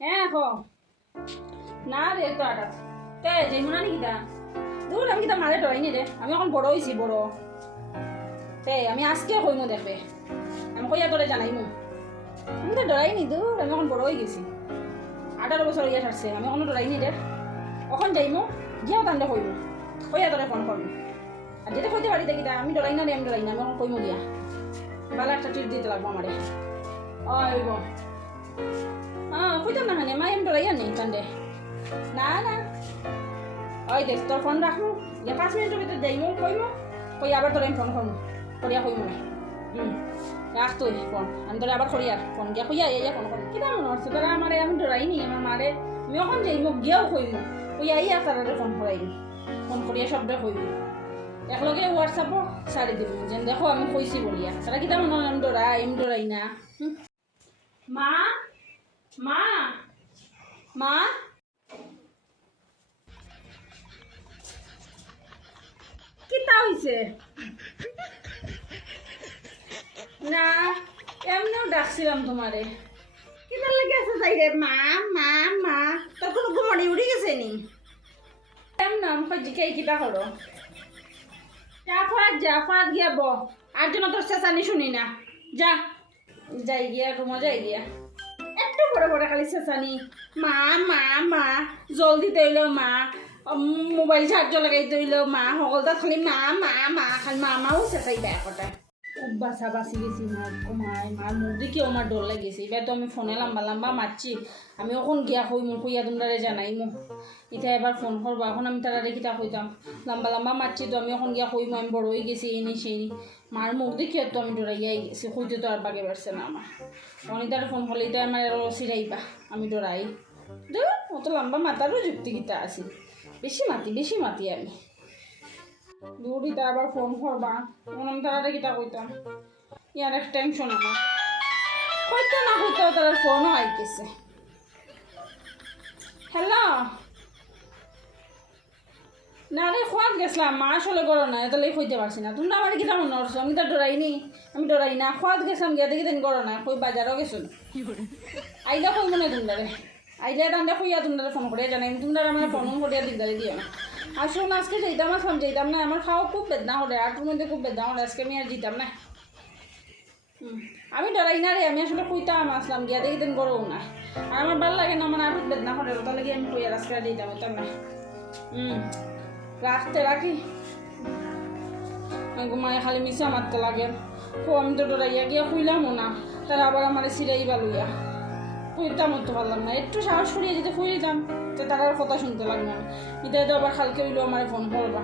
হ্যাঁ কো না রে তো আটা তে যাইমু না নাকি তা দূর আমি কিতা মারে ডরাইনি রে আমি এখন বড় হয়েছি বড় তে আমি আজকে কইমু দেখবে আমি কইয়া তোরে জানাইমু আমি তো ডরাইনি দূর আমি এখন বড় হয়ে গেছি 18 বছর হইয়া থাকছে আমি এখনো ডরাইনি রে কখন যাইমু গিয়াও তান্ডে কইমু কইয়া তোরে ফোন করবো আর যেটা কইতে পারি দেখি আমি ডরাই না রে আমি ডরাই না আমি এখন কইমু গিয়া ভালো একটা ট্রিট দিতে লাগবো আমারে ওইব কইতাম না হানি মা আমি ডরাইয়া নেই তান্ডে না না ওই দেখ তোর ফোন রাখবো যে 5 মিনিটের ভিতরে যাইমু কইমু কই আবার তোর আমি ফোন করবো করিয়া কইমু না রাখ তুই ফোন আমি তোরে আবার করিয়া ফোন গিয়া কইয়া ইয়া ফোন করবো কিনা মনে হচ্ছে তোরা আমারে আমি ডরাইনি আমার মারে আমি এখন যাইমু গিয়াও কইমু কইয়া ইয়া তারারে ফোন করাইমু ফোন করিয়া সবটা কইমু একলগে হোয়াটসঅ্যাপও ছাড়ি দিব যেন দেখো আমি কইছি বলিয়া তারা কিতা মনে হয় আমি ডরাই না মা মা মা কিতা হইছে না এমনিও ডাকছিলাম তোমারে কিতার লাগে আছে যাই রে মা মা মা তোর কোনো ঘুমনি উড়ি গেছে নি এমন আমাকে জিকাই কিতা করো জাফরাত গিয়া ব আর জন্য তোর চেঁচানি শুনি না যা যাই গিয়া রুমে যাই গিয়া একটু বড় বড় খালি চেঁচানি মা মা মা জলদি তৈল মা মোবাইল চার্জ লাগাই তৈল মা সকলটা খালি মা মা মা খালি মা মাও চেঁচাই দেয় কটায় খুব বাসা বাসি গেছি মার কমায় মার মুখ দেখি আমার ডর লাগিয়েছে এবার তো আমি ফোনে লম্বা লম্বা মারছি আমি ওখান গিয়া কইমু কইয়া তোমরা জানাইমু এটা এবার ফোন করবো এখন আমি তারা কিতা কইতাম লম্বা লম্বা মারছি তো আমি ওখান গিয়া কইমু আমি বড় হয়ে গেছি এই নেই সেই মার মুখ দেখি তো আমি ডরাইয়াই গেছি কইতে তো আর বাগে পারছে না আমার অনিতার ফোন হলেই তো আমার চিরাইবা আমি ডরাই দেখ অত লম্বা মাতারও যুক্তি কিতা আছি বেশি মাতি আমি দৌড়িতে আবার ফোন করবা তখন আমি তারা কিতা কইতাম ইয়ার এক টেনশন আমার হয়তো না হয়তো তার ফোনও আইতেছে হ্যালো না রে খোয়াত গেছিলাম মা আসলে করো না তাহলে কইতে পারছি না তোমরা আমার কিতা মনে করছো আমি তো ডরাইনি আমি ডরাই না খোয়াত গেছিলাম গিয়া দেখি দিন করো না কই বাজারও গেছো আইলে কই মনে তোমরা আইলে তাহলে কইয়া তোমরা ফোন করিয়া জানাই তোমরা আমার ফোন করিয়া দিকদারি দিও না আসুন আজকে যেতাম না আমার খাওয়া খুব বেদনা হলে আর তোর মধ্যে খুব বেদনা হলে আজকে আমি আর যেতাম না আমি ডরাই না রে আমি আসলে কইতাম আসলাম গিয়া দেখি দিন করো না আর আমার ভালো লাগে না আমার আর বেদনা হলে তাহলে গিয়ে আমি কইয়া আজকে যেতাম হইতাম না রাখি ঘুমায় খালি মিশা মারতে লাগে আমি তো ডরাইয়া গিয়া খুইলামও না তারা আবার আমার সিরাইবা লইয়া কইতাম তো পারলাম না একটু সাহস করিয়া যেতে খুঁজে যেতাম তো তার কথা শুনতে লাগবে আমি এটা তো আবার কালকে হইলেও আমার ফোন করবা